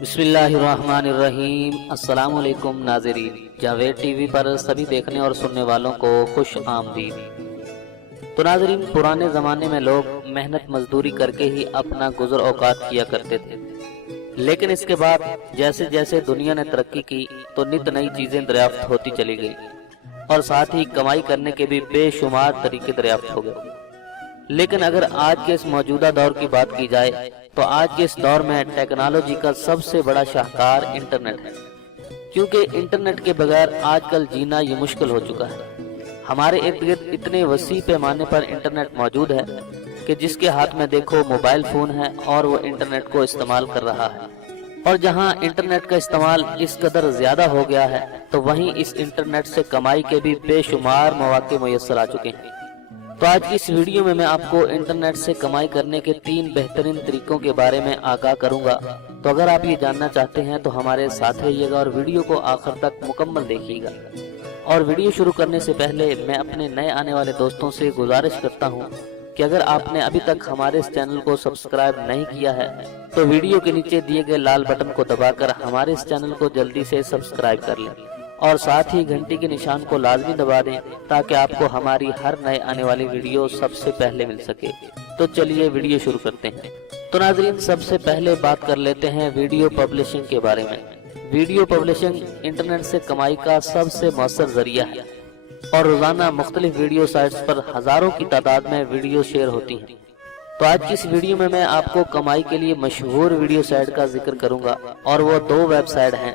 بسم اللہ الرحمن الرحیم۔ السلام علیکم ناظرین، جاوید ٹی وی پر سبھی دیکھنے اور سننے والوں کو خوش آمدید۔ تو ناظرین، پرانے زمانے میں لوگ محنت مزدوری کر کے ہی اپنا گزر اوقات کیا کرتے تھے، لیکن اس کے بعد جیسے جیسے دنیا نے ترقی کی تو نت نئی چیزیں دریافت ہوتی چلی گئی اور ساتھ ہی کمائی کرنے کے بھی بے شمار طریقے دریافت ہو گئے۔ لیکن اگر آج کے اس موجودہ دور کی بات کی جائے تو آج کے اس دور میں ٹیکنالوجی کا سب سے بڑا شاہکار انٹرنیٹ ہے، کیونکہ انٹرنیٹ کے بغیر آج کل جینا یہ مشکل ہو چکا ہے۔ ہمارے ارد گرد اتنے وسیع پیمانے پر انٹرنیٹ موجود ہے کہ جس کے ہاتھ میں دیکھو موبائل فون ہے اور وہ انٹرنیٹ کو استعمال کر رہا ہے، اور جہاں انٹرنیٹ کا استعمال اس قدر زیادہ ہو گیا ہے تو وہیں اس انٹرنیٹ سے کمائی کے بھی بے شمار مواقع میسر آ چکے ہیں۔ تو آج کی اس ویڈیو میں آپ کو انٹرنیٹ سے کمائی کرنے کے 3 بہترین طریقوں کے بارے میں آگاہ کروں گا۔ تو اگر آپ یہ جاننا چاہتے ہیں تو ہمارے ساتھ رہیے گا اور ویڈیو کو آخر تک مکمل دیکھیے گا۔ اور ویڈیو شروع کرنے سے پہلے میں اپنے نئے آنے والے دوستوں سے گزارش کرتا ہوں کہ اگر آپ نے ابھی تک ہمارے اس چینل کو سبسکرائب نہیں کیا ہے تو ویڈیو کے نیچے دیے گئے لال بٹن کو دبا کر ہمارے اس چینل کو جلدی سے سبسکرائب کر لیں اور ساتھ ہی گھنٹی کے نشان کو لازمی دبا دیں تاکہ آپ کو ہماری ہر نئے آنے والی ویڈیو سب سے پہلے مل سکے۔ تو چلیے ویڈیو شروع کرتے ہیں۔ تو ناظرین، سب سے پہلے بات کر لیتے ہیں ویڈیو پبلشنگ کے بارے میں۔ ویڈیو پبلشنگ انٹرنیٹ سے کمائی کا سب سے مؤثر ذریعہ ہے اور روزانہ مختلف ویڈیو سائٹس پر ہزاروں کی تعداد میں ویڈیو شیئر ہوتی ہیں۔ تو آج کی اس ویڈیو میں میں آپ کو کمائی کے لیے مشہور ویڈیو سائٹ کا ذکر کروں گا، اور وہ 2 ویب سائٹ ہیں،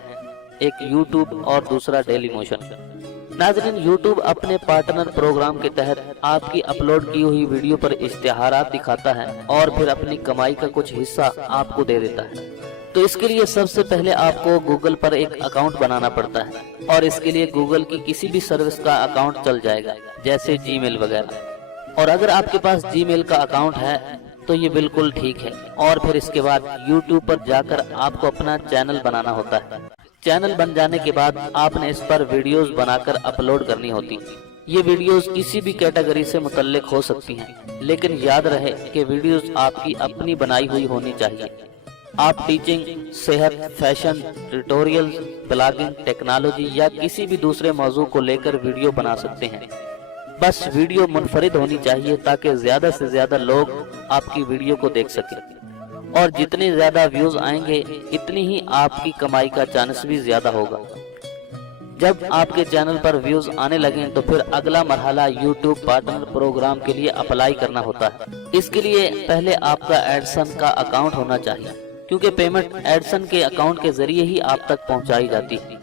ایک یوٹیوب اور دوسرا ڈیلی موشن۔ ناظرین، یوٹیوب اپنے پارٹنر پروگرام کے تحت آپ کی اپلوڈ کی ہوئی ویڈیو پر اشتہارات دکھاتا ہے اور پھر اپنی کمائی کا کچھ حصہ آپ کو دے دیتا ہے۔ تو اس کے لیے سب سے پہلے آپ کو گوگل پر ایک اکاؤنٹ بنانا پڑتا ہے، اور اس کے لیے گوگل کی کسی بھی سروس کا اکاؤنٹ چل جائے گا، جیسے جی میل وغیرہ۔ اور اگر آپ کے پاس جی میل کا اکاؤنٹ ہے تو یہ بالکل ٹھیک ہے، اور پھر اس کے بعد یوٹیوب پر جا کر آپ کو اپنا چینل بنانا ہوتا ہے۔ چینل بن جانے کے بعد آپ نے اس پر ویڈیوز بنا کر اپلوڈ کرنی ہوتی ہیں۔ یہ ویڈیوز کسی بھی کیٹیگری سے متعلق ہو سکتی ہیں، لیکن یاد رہے کہ ویڈیوز آپ کی اپنی بنائی ہوئی ہونی چاہیے۔ آپ ٹیچنگ، صحت، فیشن، ٹیوٹوریلز، بلاگنگ، ٹیکنالوجی یا کسی بھی دوسرے موضوع کو لے کر ویڈیو بنا سکتے ہیں۔ بس ویڈیو منفرد ہونی چاہیے تاکہ زیادہ سے زیادہ لوگ آپ کی ویڈیو کو دیکھ سکیں، اور جتنے زیادہ ویوز آئیں گے اتنی ہی آپ کی کمائی کا چانس بھی زیادہ ہوگا۔ جب آپ کے چینل پر ویوز آنے لگیں تو پھر اگلا مرحلہ یوٹیوب پارٹنر پروگرام کے لیے اپلائی کرنا ہوتا ہے۔ اس کے لیے پہلے آپ کا ایڈسن کا اکاؤنٹ ہونا چاہیے، کیونکہ پیمنٹ ایڈسن کے اکاؤنٹ کے ذریعے ہی آپ تک پہنچائی جاتی ہے۔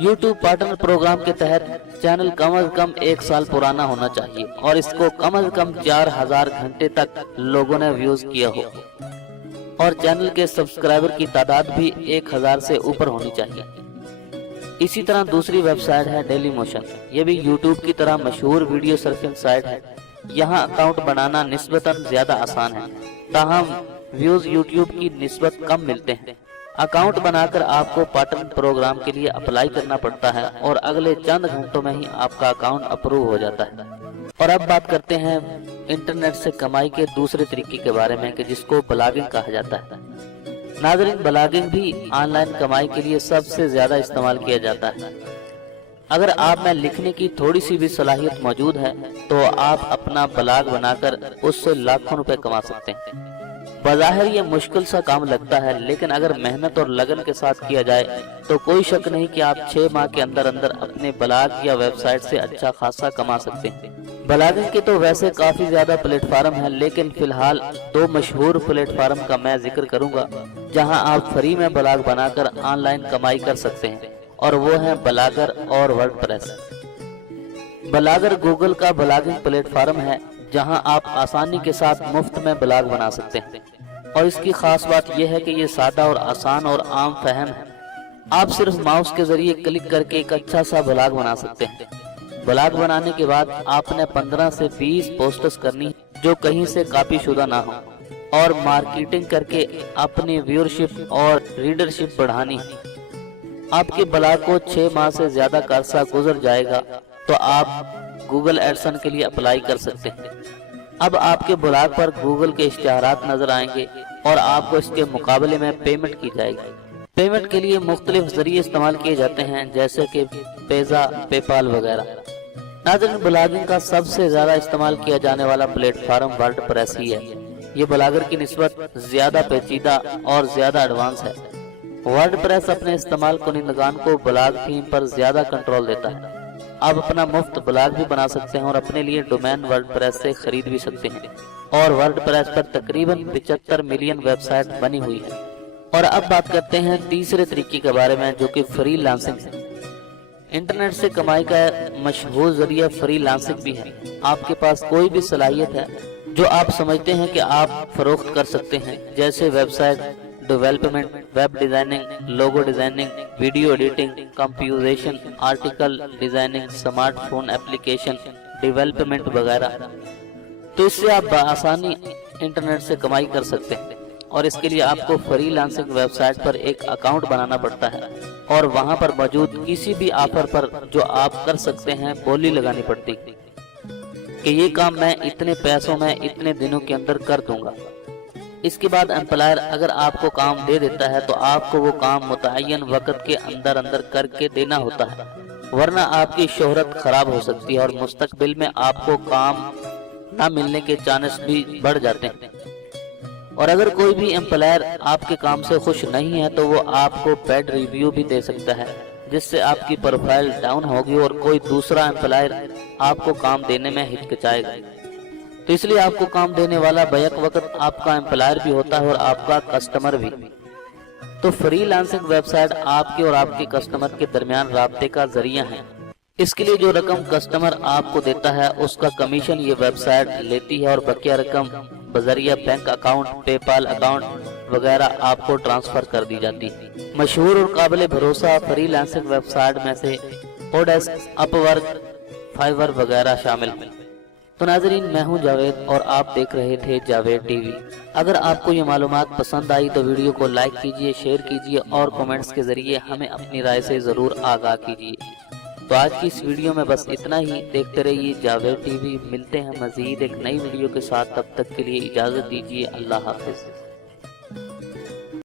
یوٹیوب پارٹنر پروگرام کے تحت چینل کم از کم 1 سال پرانا ہونا چاہیے اور اس کو کم از کم 4000 گھنٹے تک لوگوں نے ویوز کیا ہو، اور چینل کے سبسکرائبر کی تعداد بھی 1000 سے اوپر ہونی چاہیے۔ اسی طرح دوسری ویب سائٹ ہے ڈیلی موشن۔ یہ بھی یوٹیوب کی طرح مشہور ویڈیو سرفنگ سائٹ ہے۔ یہاں اکاؤنٹ بنانا نسبتاً زیادہ آسان ہے، تاہم ویوز یوٹیوب کی نسبت کم ملتے ہیں۔ اکاؤنٹ بنا کر آپ کو پارٹنر پروگرام کے لیے اپلائی کرنا پڑتا ہے اور اگلے چند گھنٹوں میں ہی آپ کا اکاؤنٹ اپروو ہو جاتا ہے۔ اور اب بات کرتے ہیں انٹرنیٹ سے کمائی کے دوسرے طریقے کے بارے میں کہ جس کو بلاگنگ کہا جاتا ہے۔ ناظرین، بلاگنگ بھی آن لائن کمائی کے لیے سب سے زیادہ استعمال کیا جاتا ہے۔ اگر آپ میں لکھنے کی تھوڑی سی بھی صلاحیت موجود ہے تو آپ اپنا بلاگ بنا کر اس سے لاکھوں روپے کما سکتے ہیں۔ بظاہر یہ مشکل سا کام لگتا ہے، لیکن اگر محنت اور لگن کے ساتھ کیا جائے تو کوئی شک نہیں کہ آپ 6 ماہ کے اندر اپنے بلاگ یا ویب سائٹ سے اچھا خاصا کما سکتے ہیں۔ بلاگنگ کے تو ویسے کافی زیادہ پلیٹ فارم ہیں، لیکن فی الحال 2 مشہور پلیٹ فارم کا میں ذکر کروں گا جہاں آپ فری میں بلاگ بنا کر آن لائن کمائی کر سکتے ہیں، اور وہ ہیں بلاگر اور ورڈ پریس۔ بلاگر گوگل کا بلاگنگ پلیٹ فارم ہے جہاں آپ آسانی کے ساتھ مفت میں بلاگ بنا سکتے ہیں، اور اس کی خاص بات یہ ہے کہ یہ سادہ اور آسان اور عام فہم ہے۔ آپ صرف ماؤس کے ذریعے کلک کر کے ایک اچھا سا بلاگ بنا سکتے ہیں۔ بلاگ بنانے کے بعد آپ نے 15 سے 20 پوسٹس کرنی جو کہیں سے کاپی شدہ نہ ہو، اور مارکیٹنگ کر کے اپنی ویورشپ اور ریڈرشپ بڑھانی ہے۔ آپ کے بلاگ کو 6 ماہ سے زیادہ کا عرصہ گزر جائے گا تو آپ گوگل ایڈسن کے لیے اپلائی کر سکتے ہیں۔ اب آپ کے بلاگ پر گوگل کے اشتہارات نظر آئیں گے اور آپ کو اس کے مقابلے میں پیمنٹ کی جائے گی۔ پیمنٹ کے لیے مختلف ذریعے استعمال کیے جاتے ہیں جیسے کہ پیزا، پے پال وغیرہ۔ ناظرین، بلاگنگ کا سب سے زیادہ استعمال کیا جانے والا پلیٹ فارم ورڈ پریس ہی ہے۔ یہ بلاگر کی نسبت زیادہ پیچیدہ اور زیادہ ایڈوانس ہے۔ ورڈ پریس اپنے استعمال کنندگان کو بلاگ تھیم پر زیادہ کنٹرول دیتا ہے۔ آپ اپنا مفت بلاگ بھی بنا سکتے ہیں اور اپنے لیے ڈومین ورڈ پریس سے خرید بھی سکتے ہیں، اور ورڈ پریس پر تقریباً 75 ملین ویب سائٹ بنی ہوئی ہے۔ اور اب بات کرتے ہیں تیسرے طریقے کے بارے میں، جو کہ فری لانسنگ ہے۔ انٹرنیٹ سے کمائی کا مشہور ذریعہ فری لانسنگ بھی ہے۔ آپ کے پاس کوئی بھی صلاحیت ہے جو آپ سمجھتے ہیں کہ آپ فروخت کر سکتے ہیں، جیسے website development, web designing, logo designing, video editing, composition, article designing, smartphone application development وغیرہ، تو اس سے آپ بآسانی انٹرنیٹ سے کمائی کر سکتے ہیں۔ اور اس کے لیے آپ کو فری لانسنگ ویب سائٹ پر ایک اکاؤنٹ بنانا پڑتا ہے، اور وہاں پر موجود کسی بھی آفر پر جو آپ کر سکتے ہیں بولی لگانی پڑتی کہ یہ کام میں اتنے پیسوں میں اتنے دنوں کے اندر کر دوں گا۔ اس کے بعد امپلائر اگر آپ کو کام دے دیتا ہے تو آپ کو وہ کام متعین وقت کے اندر کر کے دینا ہوتا ہے، ورنہ آپ کی شہرت خراب ہو سکتی ہے اور مستقبل میں آپ کو کام نہ ملنے کے چانس بھی بڑھ جاتے ہیں۔ اور اگر کوئی بھی امپلائر آپ کے کام سے خوش نہیں ہے تو وہ آپ کو بیڈ ریویو بھی دے سکتا ہے، جس سے آپ کی پروفائل ڈاؤن ہوگی اور کوئی دوسرا امپلائر آپ کو کام دینے میں ہچکچائے گا۔ تو اس لیے آپ کو کام دینے والا بیک وقت آپ کا امپلائر بھی ہوتا ہے اور آپ کا کسٹمر بھی۔ تو فری لانسنگ ویب سائٹ آپ کے اور آپ کے کسٹمر کے درمیان رابطے کا ذریعہ ہے۔ اس کے لیے جو رقم کسٹمر آپ کو دیتا ہے اس کا کمیشن یہ ویب سائٹ لیتی ہے، اور بقیہ رقم بذریعہ بینک اکاؤنٹ، پے پال اکاؤنٹ وغیرہ آپ کو ٹرانسفر کر دی جاتی ہے۔ مشہور اور قابل بھروسہ فری لانسنگ ویب سائٹ میں سے اوڈیسک، اپ ورک، فائیور وغیرہ شامل ہیں۔ تو ناظرین، میں ہوں جاوید اور آپ دیکھ رہے تھے جاوید ٹی وی۔ اگر آپ کو یہ معلومات پسند آئی تو ویڈیو کو لائک کیجئے، شیئر کیجئے اور کومنٹس کے ذریعے ہمیں اپنی رائے سے ضرور آگاہ کیجئے۔ تو آج کی اس ویڈیو میں بس اتنا ہی۔ دیکھتے رہیے جاوید ٹی وی۔ ملتے ہیں مزید ایک نئی ویڈیو کے ساتھ، تب تک کے لیے اجازت دیجیے۔ اللہ حافظ۔